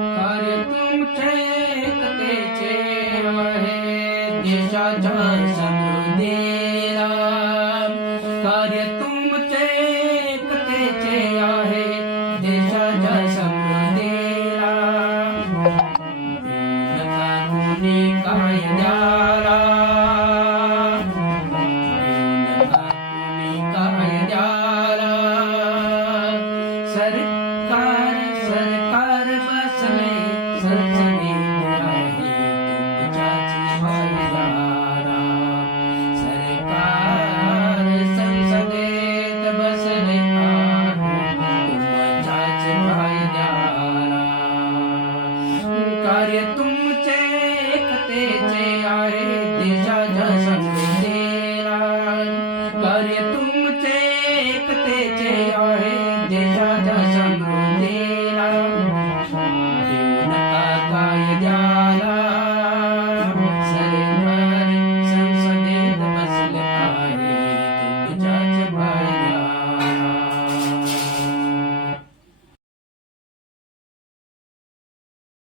कार्य तुमचे एकतेचे आहे देशाच्या समृद्धीला. कार्य तुमचे एकतेचे आहे देशाच्या समृद्धीला. कानूनी कायद्याला, कानूनी कायद्याला सरकार बसले संसदेत आहे तुमच्याच पायदारा. सरकार संसदेत बसले आहे तुमच्याच पायदारा. कार्य तुमचे एकतेचे आहे देशाच्या समृद्धीला. कार्य तुमचे एकतेचे आहे देशाच्या